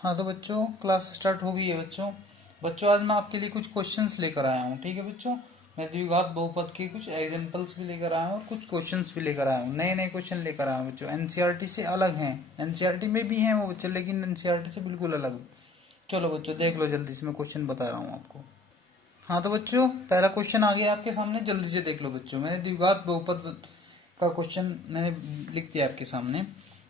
हाँ तो बच्चों क्लास स्टार्ट हो गई है बच्चों। बच्चों आज मैं आपके लिए कुछ क्वेश्चंस लेकर आया हूँ। ठीक है बच्चों, मैं द्विघात बहुपद के कुछ एग्जांपल्स भी लेकर आया हूँ और कुछ क्वेश्चंस भी लेकर आया हूँ। नए नए क्वेश्चन लेकर आया हूँ बच्चों, एनसीईआरटी से अलग हैं। एनसीईआरटी में भी हैं वो बच्चे, लेकिन एनसीईआरटी से बिल्कुल अलग। चलो बच्चों देख लो, जल्दी से मैं क्वेश्चन बता रहा हूँ आपको। हाँ तो बच्चों पहला क्वेश्चन आ गया आपके सामने, जल्दी से देख लो बच्चों। मैंने द्विघात बहुपद का क्वेश्चन मैंने लिख दिया आपके सामने।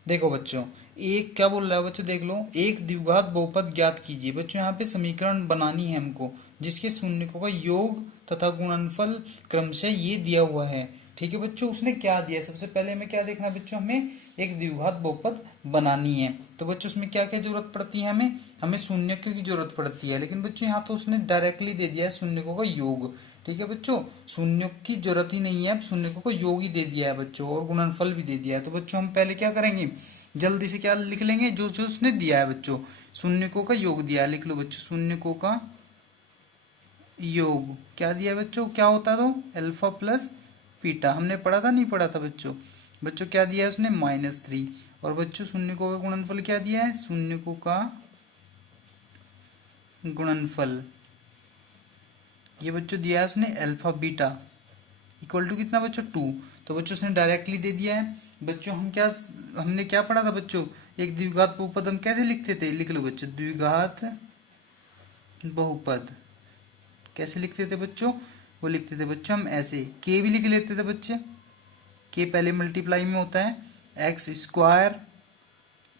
देखो बच्चों, एक क्या बोल रहा है बच्चों, देख लो। एक द्विघात बहुपद ज्ञात कीजिए। बच्चों यहाँ पे समीकरण बनानी है हमको, जिसके शून्यकों का योग तथा गुणनफल क्रमशः ये दिया हुआ है। ठीक है बच्चों, उसने क्या दिया है? सबसे पहले हमें क्या देखना है बच्चों, हमें एक द्विघात बहुपद बनानी है। तो बच्चों उसमें क्या क्या जरूरत पड़ती है? हमें हमें शून्यकों की जरूरत पड़ती है। लेकिन बच्चों यहाँ तो उसने डायरेक्टली दे दिया है शून्यकों का योग। ठीक है बच्चों, शून्य की जरूरत ही नहीं है, अब शून्यकों को योग ही दे दिया है बच्चों, और गुणनफल भी दे दिया है। तो बच्चों हम पहले क्या करेंगे, जल्दी से क्या लिख लेंगे, जो जो उसने दिया है बच्चों। शून्यकों का योग दिया है, लिख लो बच्चों, शून्यकों का योग क्या दिया है बच्चों? क्या होता है तो अल्फा प्लस बीटा, हमने पढ़ा था नहीं पढ़ा था बच्चों? बच्चों क्या दिया है उसने? -3। और बच्चों शून्यकों का गुणनफल क्या दिया है? शून्यकों का गुणनफल ये बच्चों दिया है उसने अल्फा बीटा इक्वल टू कितना बच्चों? 2। तो बच्चों उसने डायरेक्टली दे दिया है। बच्चों हमने क्या पढ़ा था बच्चों? एक द्विघात बहुपद हम कैसे लिखते थे? लिख लो बच्चों, द्विघात बहुपद कैसे लिखते थे बच्चों? वो लिखते थे बच्चों हम ऐसे, के भी लिख लेते थे बच्चे। के पहले मल्टीप्लाई में होता है एक्स स्क्वायर।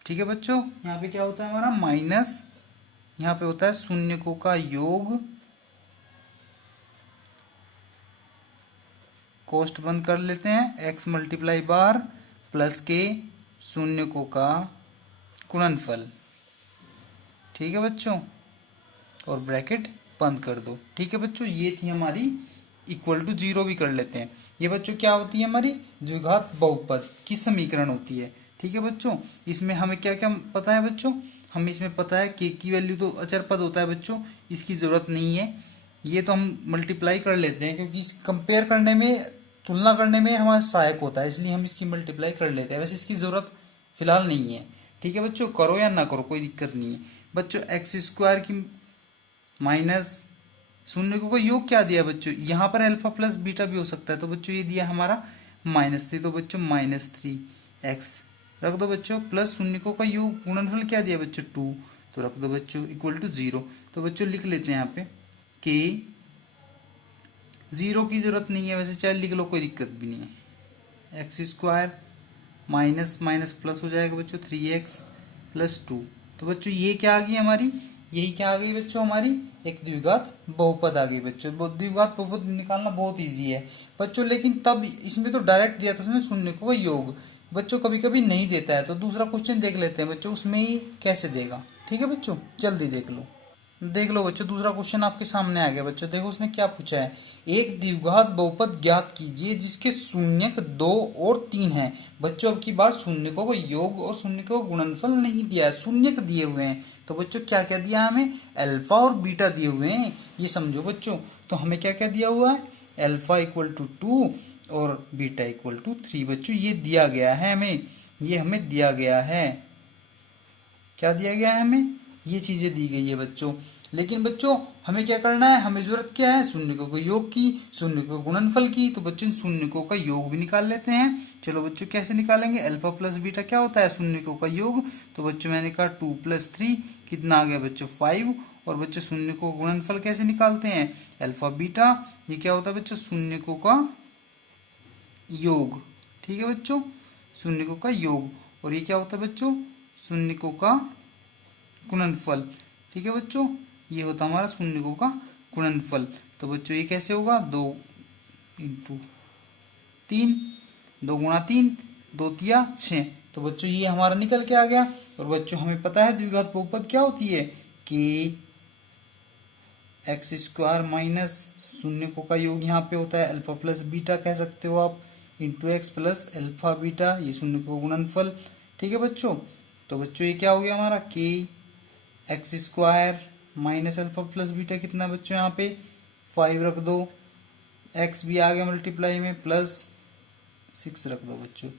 ठीक है बच्चों, यहाँ पे क्या होता है हमारा? माइनस, यहाँ पे होता है शून्यकों का योग, कोष्ठ बंद कर लेते हैं, एक्स मल्टीप्लाई बार प्लस के शून्यकों का गुणनफल। ठीक है बच्चों, और ब्रैकेट बंद कर दो। ठीक है बच्चों, ये थी हमारी, इक्वल टू 0 भी कर लेते हैं। ये बच्चों क्या होती है? हमारी द्विघात बहुपद की समीकरण होती है। ठीक है बच्चों, इसमें हमें क्या क्या पता है बच्चों? हमें इसमें पता है के की वैल्यू तो अचर पद होता है बच्चों, इसकी जरूरत नहीं है। ये तो हम मल्टीप्लाई कर लेते हैं, क्योंकि कंपेयर करने में, तुलना करने में हमारा सहायक होता है, इसलिए हम इसकी मल्टीप्लाई कर लेते हैं। वैसे इसकी जरूरत फिलहाल नहीं है। ठीक है बच्चों, करो या ना करो कोई दिक्कत नहीं है बच्चों। एक्स स्क्वायर की माइनस शून्यकों का योग क्या दिया बच्चों? यहाँ पर अल्फा प्लस बीटा भी हो सकता है, तो बच्चों ये दिया हमारा -3। तो बच्चों -3x रख दो बच्चों, प्लस शून्यकों का योग गुणनफल क्या दिया बच्चों? 2। तो रख दो बच्चों इक्वल टू 0। तो बच्चों लिख लेते हैं यहाँ पे कि 0 की जरूरत नहीं है, वैसे चाहे लिख लो कोई दिक्कत भी नहीं है। X square minus minus plus हो जाएगा बच्चों 3x प्लस 2। तो बच्चों ये क्या आ गई हमारी? यही क्या आ गई बच्चों? हमारी एक द्विघात बहुपद आ गई बच्चों। द्विघात बहुपद निकालना बहुत इजी है बच्चों, लेकिन तब इसमें तो डायरेक्ट दिया था उसने शून्यकों का योग। बच्चों कभी कभी नहीं देता है, तो दूसरा क्वेश्चन देख लेते हैं बच्चों, उसमें ही कैसे देगा। ठीक है बच्चों, जल्दी देख लो। देख लो बच्चों, दूसरा क्वेश्चन आपके सामने आ गया बच्चों। देखो उसने क्या पूछा है, एक द्विघात बहुपद ज्ञात कीजिए जिसके शून्यक 2 और 3 हैं। बच्चों अब की बार शून्यकों को योग और शून्यकों को गुणनफल नहीं दिया है, शून्यक दिए हुए हैं। तो बच्चों क्या क्या दिया हमें? अल्फा और बीटा दिए हुए हैं, ये समझो बच्चों। तो हमें क्या क्या दिया हुआ है? अल्फा इक्वल टू 2 और बीटा इक्वल टू 3 बच्चों, ये दिया गया है हमें, ये हमें दिया गया है। क्या दिया गया है हमें? ये चीजें दी गई है बच्चों। लेकिन बच्चों हमें क्या करना है? हमें जरूरत क्या है? शून्यकों का योग की, शून्यकों का गुणनफल की। तो बच्चों शून्यकों का योग भी निकाल लेते हैं। चलो बच्चों कैसे निकालेंगे? अल्फा प्लस बीटा क्या होता है? शून्यकों का योग। तो बच्चों मैंने कहा 2 + 3 कितना आ गया बच्चों? 5। और बच्चों शून्यकों का गुणनफल कैसे निकालते हैं? अल्फा बीटा, ये क्या होता है बच्चों? शून्यकों का योग। ठीक है बच्चों, शून्यकों का योग। और ये क्या होता है बच्चों? शून्यकों का गुणनफल। ठीक है बच्चों, ये होता हमारा शून्यकों का गुणनफल। तो बच्चों ये कैसे होगा? 2 × 3, 2 × 3, 2 तिया 6। तो बच्चों ये हमारा निकल के आ गया। और बच्चों हमें पता है द्विघात बहुपद क्या होती है कि एक्स स्क्वायर माइनस शून्यकों का योग यहाँ पे होता है अल्फा प्लस बीटा कह सकते हो आप, into x plus alpha beta, ये शून्यकों का गुणनफल। ठीक है बच्चों, तो बच्चों ये क्या हो गया हमारा? के x square minus alpha plus beta कितना बच्चों? यहाँ पे 5 रख दो, एक्स भी आ गया मल्टीप्लाई में, प्लस 6 रख दो बच्चों।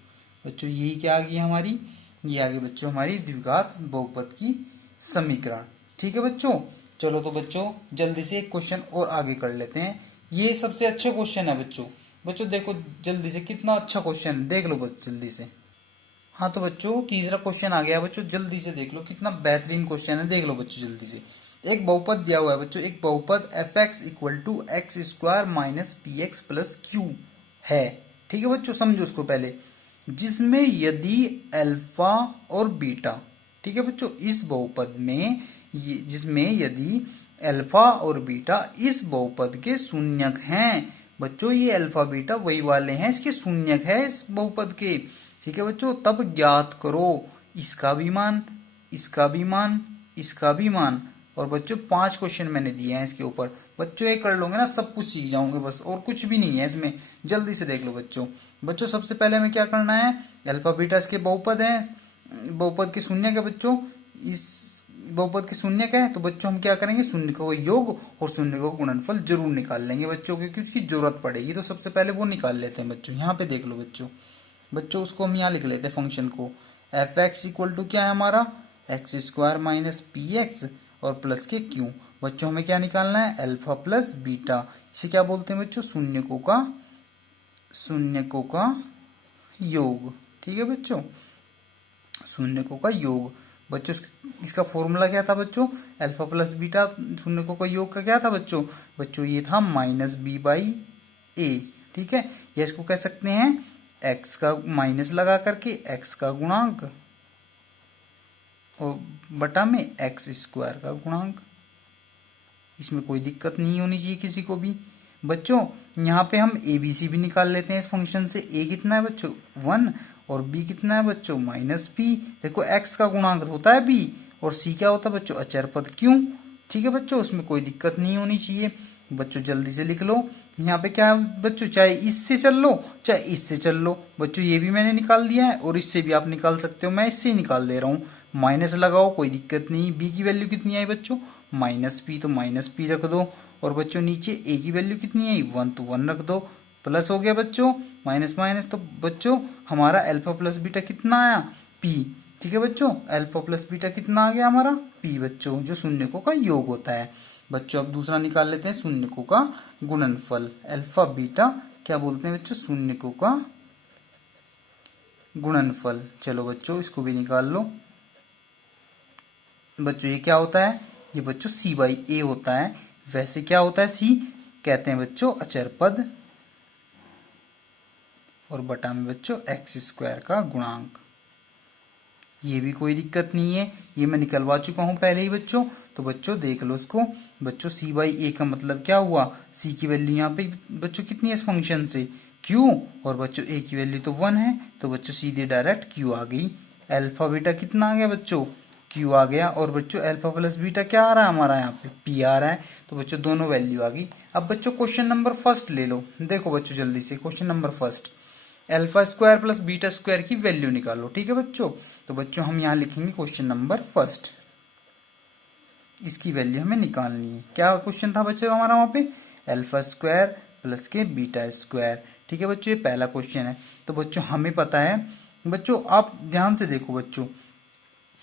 बच्चों यही क्या आ गई हमारी? ये आ गई बच्चों हमारी द्विघात बहुपद की समीकरण। ठीक है बच्चों, चलो तो बच्चों जल्दी से एक क्वेश्चन और आगे कर लेते हैं। ये सबसे अच्छा क्वेश्चन है बच्चों। बच्चों देखो जल्दी से, कितना अच्छा क्वेश्चन है, देख लो बच्चों जल्दी से। हाँ तो बच्चों तीसरा क्वेश्चन आ गया बच्चों, जल्दी से देख लो, कितना बेहतरीन क्वेश्चन है, देख लो बच्चों जल्दी से। एक बहुपद दिया हुआ है बच्चों, एक बहुपद F X equal to X square minus P X plus Q है। ठीक है बच्चों, समझो उसको पहले। जिसमें यदि अल्फा और बीटा, ठीक है बच्चों, इस बहुपद में जिसमें यदि अल्फा और बीटा इस बहुपद के शून्यक हैं। बच्चों ये अल्फा बीटा वही वाले हैं, इसके शून्यक है इस बहुपद के। ठीक है बच्चों, तब ज्ञात करो इसका भी मान, इसका भी मान, इसका भी मान। और बच्चों 5 क्वेश्चन मैंने दिए हैं इसके ऊपर। बच्चों ये कर लोगे ना सब कुछ सीख जाओगे बस, और कुछ भी नहीं है इसमें। जल्दी से देख लो बच्चों। बच्चों सबसे पहले हमें क्या करना है, अल्फा बीटा इसके बहुपद है, बहुपद के शून्यक है बच्चों, इस बहुपद के शून्यक है। तो बच्चों हम क्या करेंगे, शून्य का योग और शून्य का गुणनफल जरूर निकाल लेंगे बच्चों, क्योंकि उसकी जरूरत पड़ेगी। तो सबसे पहले वो निकाल लेते हैं बच्चों। यहाँ पे देख लो बच्चों, बच्चों उसको हम यहाँ लिख लेते हैं फंक्शन को। एफ एक्स इक्वल टू क्या है हमारा, x square minus P x और प्लस के क्यू। बच्चों हमें क्या निकालना है, अल्फा प्लस बीटा। इसे क्या बोलते हैं बच्चों, शून्यकों का योग। ठीक है बच्चों, शून्यकों का योग। बच्चों इसका फॉर्मूला क्या था बच्चों, अल्फा प्लस बीटा शून्यकों का योग का क्या था बच्चों, बच्चों ये था माइनस बी बाई ए। ठीक है, या इसको कह सकते हैं एक्स का माइनस लगा करके एक्स का गुणांक और बटा में एक्स स्क्वायर का गुणांक। इसमें कोई दिक्कत नहीं होनी चाहिए किसी को भी। बच्चों यहाँ पे हम ए बी सी भी निकाल लेते हैं इस फंक्शन से। ए कितना है बच्चों 1 और बी कितना है बच्चों माइनस पी। देखो एक्स का गुणांक होता है बी और सी क्या होता है बच्चों अचर पद क्यों। ठीक है बच्चों, उसमें कोई दिक्कत नहीं होनी चाहिए। बच्चों जल्दी से लिख लो, यहाँ पे क्या है बच्चों, चाहे इससे चल लो चाहे इससे चल लो। बच्चों ये भी मैंने निकाल दिया है और इससे भी आप निकाल सकते हो, मैं इससे ही निकाल दे रहा हूँ। माइनस लगाओ कोई दिक्कत नहीं। बी की वैल्यू कितनी आई बच्चों माइनस पी, तो माइनस पी रख दो। और बच्चों नीचे ए की वैल्यू कितनी आई 1, तो 1 रख दो। प्लस हो गया बच्चों माइनस माइनस, तो बच्चों हमारा अल्फा प्लस बीटा कितना आया पी। ठीक है बच्चों, अल्फा प्लस बीटा कितना आ गया हमारा पी बच्चों, जो शून्यकों का योग होता है। बच्चों अब दूसरा निकाल लेते हैं, शून्यकों का गुणनफल। अल्फा बीटा क्या बोलते हैं बच्चों, शून्यकों का गुणनफल। चलो बच्चों इसको भी निकाल लो। बच्चों ये क्या होता है, ये बच्चों सी बाई ए होता है। वैसे क्या होता है सी, कहते हैं बच्चों अचर पद और बटा में बच्चों एक्स स्क्वायर का गुणांक। ये भी कोई दिक्कत नहीं है, ये मैं निकलवा चुका हूं पहले ही बच्चों। तो बच्चों देख लो इसको। बच्चों सी बाई ए का मतलब क्या हुआ, सी की वैल्यू यहाँ पे बच्चों कितनी है इस फंक्शन से क्यू, और बच्चों ए की वैल्यू तो 1 है, तो बच्चों सीधे डायरेक्ट क्यू आ गई। अल्फा बीटा कितना आ गया बच्चों क्यू आ गया। और बच्चों अल्फा प्लस बीटा क्या आ रहा है हमारा यहाँ पे पी आ रहा है। तो बच्चों दोनों वैल्यू आ गई। अब बच्चों क्वेश्चन नंबर फर्स्ट ले लो। देखो बच्चों जल्दी से question number first, alpha square plus beta square की वैल्यू निकालो। ठीक है बच्चों, तो बच्चों हम यहाँ लिखेंगे क्वेश्चन नंबर फर्स्ट, इसकी वैल्यू हमें निकालनी है। क्या क्वेश्चन था बच्चों हमारा वहां पे, अल्फा स्क्वायर प्लस के बीटा स्क्वायर। ठीक है बच्चों, ये पहला क्वेश्चन है। तो बच्चों हमें पता है, बच्चों आप ध्यान से देखो बच्चों,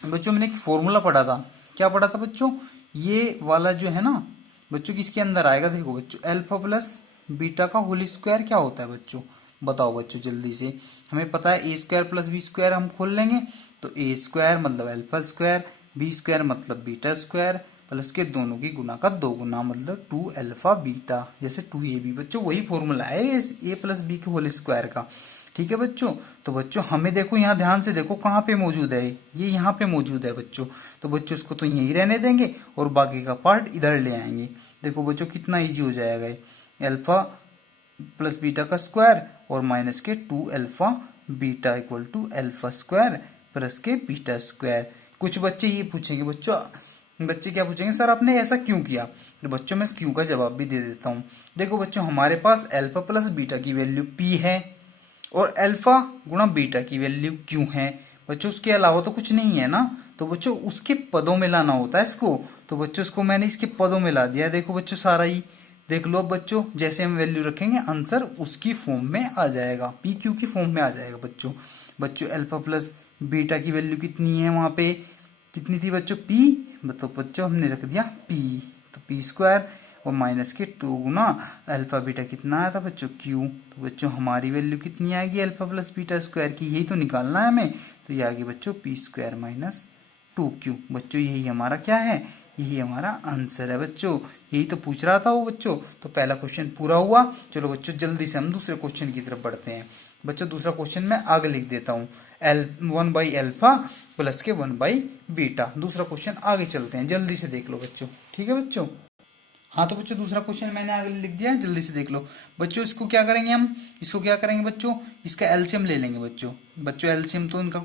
बच्चों मैंने एक फॉर्मूला पढ़ा था। क्या पढ़ा था बच्चों, ये वाला जो है ना बच्चों किसके अंदर आएगा, देखो बच्चों अल्फा प्लस बीटा का होल स्क्वायर क्या होता है बच्चों, बताओ बच्चों जल्दी से। हमें पता है ए स्क्वायर प्लस बी स्क्वायर हम खोल लेंगे, तो ए स्क्वायर मतलब अल्फा स्क्वायर, बी स्क्वायर मतलब बीटा स्क्वायर, प्लस के दोनों की गुना का 2 गुना मतलब 2 अल्फा बीटा, जैसे 2 ए बी। बच्चों वही फॉर्मूला है ए प्लस बी के होल स्क्वायर का। ठीक है बच्चों, तो बच्चों हमें देखो यहाँ ध्यान से देखो कहाँ पे मौजूद है, ये यहाँ पे मौजूद है बच्चों। तो बच्चों इसको तो यहीं रहने देंगे और बाकी का पार्ट इधर ले आएंगे। देखो बच्चों कितना इजी हो जाएगा, अल्फा प्लस बीटा का स्क्वायर और माइनस के 2 alpha beta equal to alpha square plus के बीटा स्क्वायर। कुछ बच्चे ये पूछेंगे बच्चे क्या पूछेंगे, सर आपने ऐसा क्यों किया। तो बच्चों मैं इस क्यों का जवाब भी दे देता हूँ। देखो बच्चों हमारे पास अल्फा प्लस बीटा की वैल्यू पी है और अल्फा गुणा बीटा की वैल्यू क्यों है बच्चों, उसके अलावा तो कुछ नहीं है ना। तो बच्चों उसके पदों में लाना होता है इसको। तो बच्चों इसको मैंने इसके पदों में ला दिया। देखो बच्चों सारा ही देख लो। अब बच्चों जैसे हम वैल्यू रखेंगे आंसर उसकी फॉर्म में आ जाएगा, पी क्यू की फॉर्म में आ जाएगा बच्चों। अल्फा प्लस बीटा की वैल्यू कितनी है वहां पे, कितनी थी बच्चों पी तो बच्चों हमने रख दिया p, तो p स्क्वायर और माइनस के 2 गुना अल्फा बीटा कितना आया था बच्चों q। तो बच्चों हमारी वैल्यू कितनी आएगी अल्फा प्लस बीटा स्क्वायर की, यही तो निकालना है हमें। तो ये आएगी बच्चों p स्क्वायर माइनस 2q। बच्चों यही हमारा क्या है, यही हमारा आंसर है बच्चों, यही तो पूछ रहा था वो बच्चों। तो पहला क्वेश्चन पूरा हुआ। चलो बच्चों जल्दी से हम दूसरे क्वेश्चन की तरफ बढ़ते हैं। बच्चों दूसरा क्वेश्चन मैं आगे लिख देता हूँ, वन बाई अल्फा प्लस के 1 बाई बीटा। दूसरा क्वेश्चन आगे चलते हैं, जल्दी से देख लो बच्चों, ठीक है बच्चों। हाँ तो बच्चों दूसरा क्वेश्चन मैंने आगे लिख दिया है, जल्दी से देख लो बच्चों। इसको क्या करेंगे हम, इसको क्या करेंगे बच्चों, इसका एलसीएम ले लेंगे बच्चों। बच्चों एलसीएम तो इनका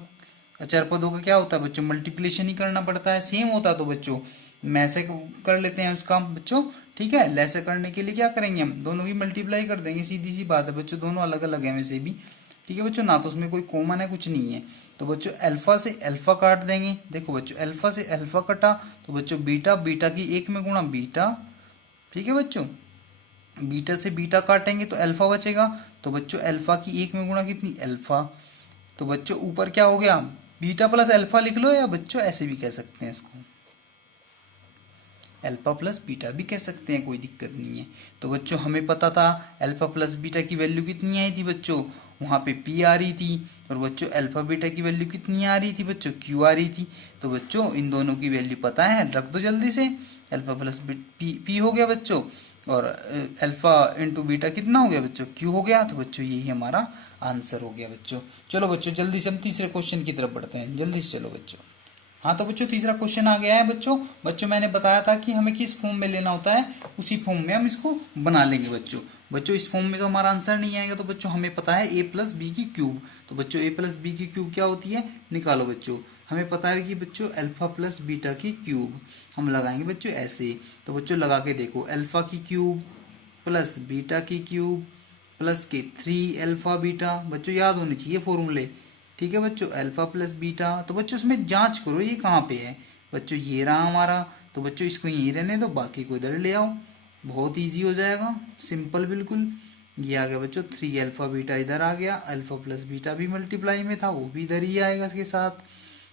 अचर पदों का क्या होता है बच्चों, मल्टीप्लिकेशन ही करना पड़ता है, सेम होता है। तो बच्चों मैं से कर लेते हैं उसका बच्चों, ठीक है। लैसे करने के लिए क्या करेंगे, हम दोनों की मल्टीप्लाई कर देंगे, सीधी सी बात है बच्चों, दोनों अलग अलग है वैसे भी, ठीक है बच्चों ना, तो उसमें कोई कॉमन है कुछ नहीं है। तो बच्चों अल्फा से अल्फा काट देंगे, देखो बच्चों अल्फा से अल्फा कटा, तो बच्चों बीटा, बीटा की 1 में गुणा बीटा, ठीक है बच्चों। बीटा से बीटा काटेंगे तो अल्फा बचेगा, तो बच्चों अल्फा की 1 में गुणा कितनी अल्फा। तो बच्चों ऊपर क्या हो गया, बीटा प्लस अल्फा लिख लो, या बच्चों ऐसे भी कह सकते हैं इसको, अल्फा प्लस बीटा भी कह सकते हैं, कोई दिक्कत नहीं है। तो बच्चों हमें पता था अल्फा प्लस बीटा की वैल्यू कितनी आई थी बच्चों, वहाँ पे पी आ रही थी, और बच्चों अल्फा बीटा की वैल्यू कितनी आ रही थी बच्चों, क्यू आ रही थी। तो बच्चों इन दोनों की वैल्यू पता है, रख दो जल्दी से। अल्फा प्लस पी हो गया बच्चों, और अल्फा इंटू बीटा कितना हो गया बच्चों, क्यू हो गया। तो बच्चों यही हमारा आंसर हो गया बच्चों। चलो बच्चों जल्दी से हम तीसरे क्वेश्चन की तरफ बढ़ते हैं, जल्दी से चलो बच्चों। हाँ तो बच्चों तीसरा क्वेश्चन आ गया है बच्चों। बच्चों मैंने बताया था कि हमें किस फॉर्म में लेना होता है, उसी फॉर्म में हम इसको बना लेंगे बच्चों। बच्चों इस फॉर्म में तो हमारा आंसर नहीं आएगा, तो बच्चों हमें पता है ए प्लस बी की क्यूब। तो बच्चों ए प्लस बी की क्यूब क्या होती है, निकालो बच्चों। हमें पता है कि बच्चों अल्फा प्लस बीटा की क्यूब हम लगाएंगे बच्चों ऐसे। तो बच्चों लगा के देखो, अल्फा की क्यूब प्लस बीटा की क्यूब प्लस के 3 अल्फा बीटा। बच्चों याद होने चाहिए फॉर्मूले, ठीक है बच्चों। अल्फा प्लस बीटा, तो बच्चों इसमें जांच करो ये कहाँ पे है बच्चों, ये रहा हमारा। तो बच्चों इसको यहीं रहने दो, बाकी को इधर ले आओ, बहुत इजी हो जाएगा, सिंपल बिल्कुल। ये आ गया बच्चों 3 अल्फा बीटा, इधर आ गया। अल्फा प्लस बीटा भी मल्टीप्लाई में था, वो भी इधर ही आएगा इसके साथ।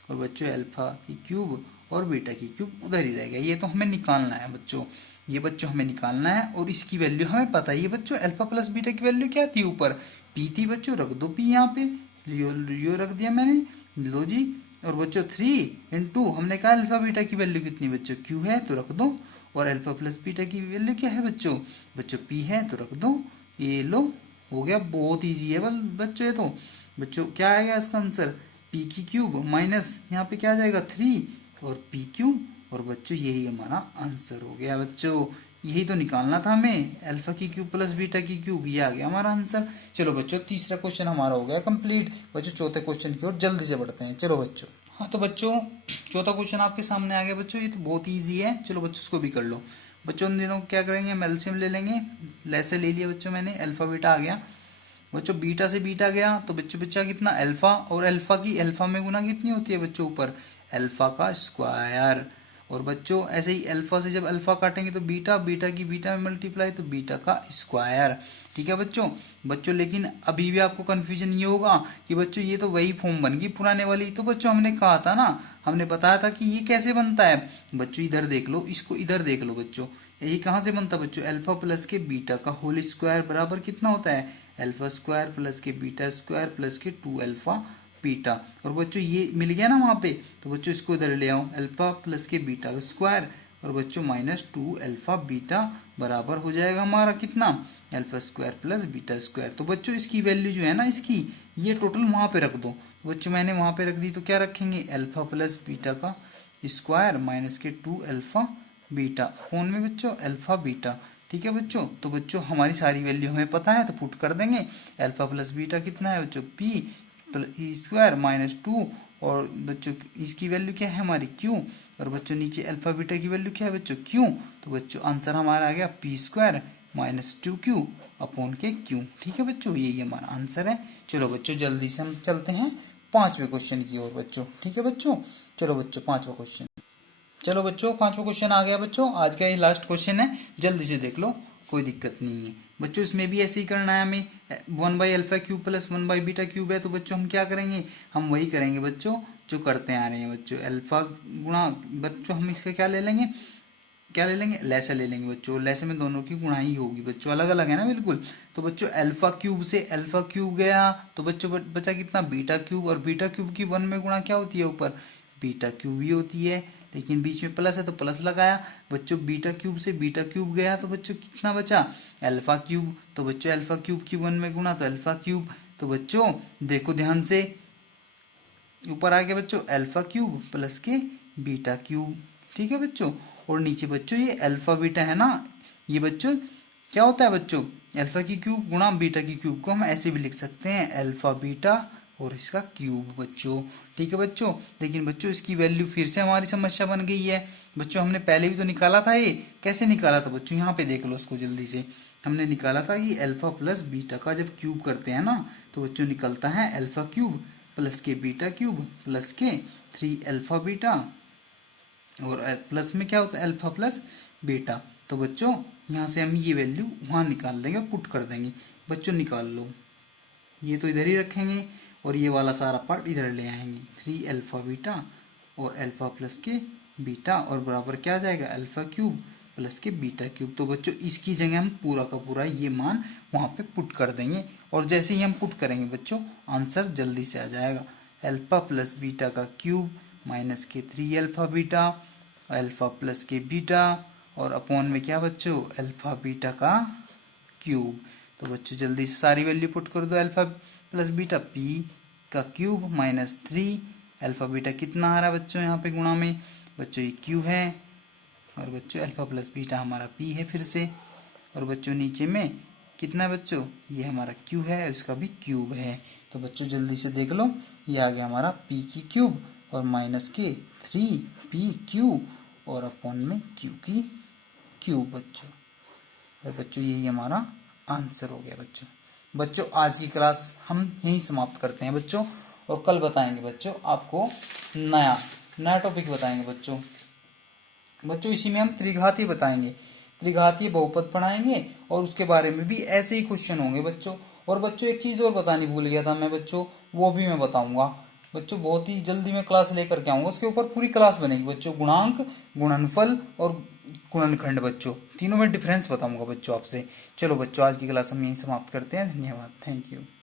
और बच्चों अल्फा की क्यूब और बीटा की क्यूब उधर ही रह गया। ये तो हमें निकालना है बच्चों, ये बच्चों हमें निकालना है। और इसकी वैल्यू हमें पता है, ये बच्चों अल्फा प्लस बीटा की वैल्यू क्या थी, ऊपर पी थी बच्चों, रख दो पी यहाँ पे, यो रख दिया मैंने, लो जी। और बच्चों 3 इंटू हमने कहा अल्फा बीटा की वैल्यू कितनी बच्चों, क्यू है तो रख दो। और अल्फा प्लस बीटा की वैल्यू क्या है बच्चों, बच्चों पी है तो रख दो। ये लो हो गया, बहुत इजी है बच्चों ये तो। बच्चों क्या आएगा इसका आंसर, पी की क्यूब माइनस यहाँ पे क्या आ जाएगा 3 और पी क्यूब। और बच्चों यही हमारा आंसर हो गया बच्चों, यही तो निकालना था हमें, अल्फा की क्यूब प्लस बीटा की क्यूब, ये आ गया हमारा आंसर। चलो बच्चों तीसरा क्वेश्चन हमारा हो गया कंप्लीट। बच्चों चौथे क्वेश्चन की ओर जल्दी से बढ़ते हैं, चलो बच्चों। हाँ तो बच्चों चौथा क्वेश्चन आपके सामने आ गया बच्चों, ये तो बहुत ईजी है। चलो बच्चों इसको भी कर लो बच्चों। उन दिनों क्या करेंगे, हम एलसीएम ले लेंगे, लैसे ले लिया बच्चों मैंने, अल्फा बीटा आ गया बच्चों, बीटा से बीटा गया तो बच्चों बच्चा कितना अल्फा, और अल्फा की अल्फा में गुना कितनी होती है बच्चों, ऊपर अल्फा का स्क्वायर। और बच्चों ऐसे ही अल्फा से जब अल्फा काटेंगे तो बीटा, बीटा की बीटा में मल्टीप्लाई तो बीटा का स्क्वायर, ठीक है बच्चों। बच्चों लेकिन अभी भी आपको कंफ्यूजन ये होगा कि बच्चों ये तो वही फॉर्म बन गई पुराने वाली। तो बच्चों हमने कहा था ना, हमने बताया था कि ये कैसे बनता है बच्चों, इधर देख लो, इसको इधर देख लो बच्चों, ये कहाँ से बनता है बच्चों, अल्फा प्लस के बीटा का होल स्क्वायर बराबर कितना होता है, अल्फा स्क्वायर प्लस के बीटा स्क्वायर प्लस के 2 अल्फा बीटा। और बच्चों ये मिल गया ना वहाँ पे, तो बच्चों इसको इधर ले आओ, अल्फा प्लस के बीटा का स्क्वायर और बच्चों माइनस 2 अल्फा बीटा बराबर हो जाएगा हमारा कितना, alpha square plus beta square. तो बच्चों इसकी वैल्यू जो है ना इसकी, ये टोटल वहाँ पे रख दो। तो बच्चों मैंने वहाँ पे रख दी, तो क्या रखेंगे, अल्फा प्लस बीटा का स्क्वायर माइनस के 2 अल्फा बीटा, फोन में बच्चों अल्फा बीटा, ठीक है बच्चों। तो बच्चों हमारी सारी वैल्यू हमें पता है, तो पुट कर देंगे। अल्फा प्लस बीटा कितना है बच्चों, पी स्क्वायर माइनस 2, और बच्चों इसकी वैल्यू क्या है हमारी क्यू, और बच्चों नीचे अल्फा बीटा की वैल्यू क्या है बच्चों क्यू। तो बच्चों आंसर हमारा आ गया P square minus 2q upon के क्यू, ठीक है बच्चों, यही हमारा आंसर है। चलो बच्चों जल्दी से हम चलते हैं पांचवें क्वेश्चन की ओर बच्चों, ठीक है बच्चों। चलो बच्चों पांचवा क्वेश्चन, चलो बच्चों पांचवा क्वेश्चन आ गया बच्चों, आज का ये लास्ट क्वेश्चन है, जल्दी से देख लो। कोई दिक्कत नहीं है बच्चों। इसमें भी ऐसे ही करना है हमें, 1/α³ प्लस 1/β³ है तो बच्चों हम क्या करेंगे, हम वही करेंगे बच्चों जो करते आ रहे हैं बच्चों। अल्फा गुणा बच्चों हम इसका क्या ले लेंगे, क्या ले लेंगे, लैसा ले लेंगे बच्चों। लैसे में दोनों की गुणा ही होगी बच्चों, अलग अलग है ना बिल्कुल। तो बच्चों α³ से α³ गया तो बच्चों बचा कितना, β³ और β³ की 1 में गुणा क्या होती है, ऊपर β³ ही होती है, लेकिन बीच में प्लस है तो प्लस लगाया बच्चों। β³ से β³ गया तो बच्चों कितना बचा, α³। तो बच्चों α³ की 1 में गुणा तो α³। तो बच्चों देखो ध्यान से, ऊपर आ गया बच्चों α³ प्लस के β³, ठीक है बच्चों। और नीचे बच्चों ये अल्फा बीटा है ना, ये बच्चों क्या होता है बच्चों, अल्फा की क्यूब गुणा बीटा की क्यूब को हम ऐसे भी लिख सकते हैं, अल्फा बीटा और इसका क्यूब बच्चों, ठीक है बच्चों। लेकिन बच्चों इसकी वैल्यू फिर से हमारी समस्या बन गई है बच्चों। हमने पहले भी तो निकाला था, ये कैसे निकाला था बच्चों, यहाँ पे देख लो उसको जल्दी से। हमने निकाला था कि अल्फा प्लस बीटा का जब क्यूब करते हैं ना तो बच्चों निकलता है α³ प्लस के β³ प्लस के 3α बीटा, और प्लस में क्या होता है अल्फा प्लस बीटा। तो बच्चों यहाँ से हम ये वैल्यू वहाँ निकाल देंगे, पुट कर देंगे बच्चों। निकाल लो, ये तो इधर ही रखेंगे और ये वाला सारा पार्ट इधर ले आएंगे, 3α बीटा और अल्फा प्लस के बीटा और बराबर क्या आ जाएगा, α³ प्लस के β³। तो बच्चों इसकी जगह हम पूरा का पूरा ये मान वहाँ पे पुट कर देंगे, और जैसे ही हम पुट करेंगे बच्चों आंसर जल्दी से आ जाएगा। अल्फा प्लस बीटा का क्यूब माइनस के 3α बीटा, अल्फा प्लस के बीटा और अपॉन में क्या बच्चों, अल्फा बीटा का क्यूब। तो बच्चों जल्दी से सारी वैल्यू पुट कर दो, अल्फा प्लस बीटा p का क्यूब माइनस 3, अल्फा बीटा कितना आ रहा है बच्चों यहाँ पे गुणा में, बच्चों ये q है, और बच्चों अल्फा प्लस बीटा हमारा p है फिर से, और बच्चों नीचे में कितना है बच्चों, ये हमारा q है और इसका भी क्यूब है। तो बच्चों जल्दी से देख लो, ये आ गया हमारा p की क्यूब और माइनस के 3pq और अपॉन में q की क्यूब बच्चों। और बच्चों यही हमारा आंसर हो गया बच्चों। बच्चों आज की क्लास हम यहीं समाप्त करते हैं बच्चों, और कल बताएंगे बच्चों आपको नया टॉपिक बताएंगे बच्चों। बच्चों इसी में हम त्रिघातीय बताएंगे, त्रिघातीय बहुपद पढ़ाएंगे और उसके बारे में भी ऐसे ही क्वेश्चन होंगे बच्चों। और बच्चों एक चीज और बतानी भूल गया था मैं बच्चों, वो भी मैं बताऊंगा बच्चों, बहुत ही जल्दी मैं क्लास लेकर के आऊंगा, उसके ऊपर पूरी क्लास बनेगी बच्चों। गुणांक, गुणनफल और गुणनखंड बच्चों, तीनों में डिफरेंस बताऊंगा बच्चों आपसे। चलो बच्चों आज की क्लास हम यहीं समाप्त करते हैं, धन्यवाद, थैंक यू।